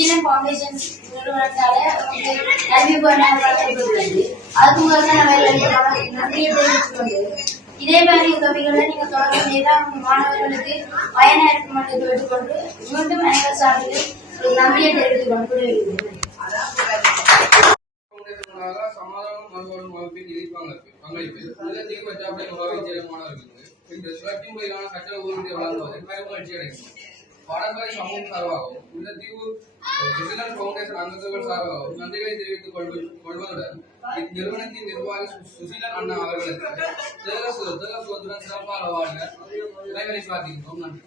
Susheelan foundation நிறுவனத்தால கல்வி வழங்கப்படுகிறது. அது மூலமா நம்ம நன்றியை தெரிவித்துக்கொண்டு இதே மாதிரி உதவிகளை நீங்க தொடர்ந்து உங்க மாணவர்களுக்கு பயனா இருக்கும் என்று கேட்டுக்கொண்டு மீண்டும் அனைவர் சார்பில் ஒரு நன்றியை தெரிவித்துக் கொண்டு சமாதானம் மறுபடியும் வகுப்பில் பங்களிப்பில் தீர்வு பற்றாப்படை உலக மாணவர்களுக்கு இன்று சுழற்சி முறையிலான கட்டள ஊதிய வழங்குவதில் பெருமகிழ்ச்சி அடைகிறது. பாடசாலை சமூகம் சார்பாகவும் இந்த தீவு சுசீலன் ஃபவுண்டேஷன் அங்கங்கள் சார்பாகவும் நன்றிகளை தெரிவித்துக் கொள்வதுடன் இந்நிறுவனத்தின் நிர்வாகி சுசீலன் அண்ணா அவர்களுக்கு தேக சுதந்திரம் சிறப்பாக வாழ இறைவனை பிரார்த்திக்கின்றோம். நன்றி.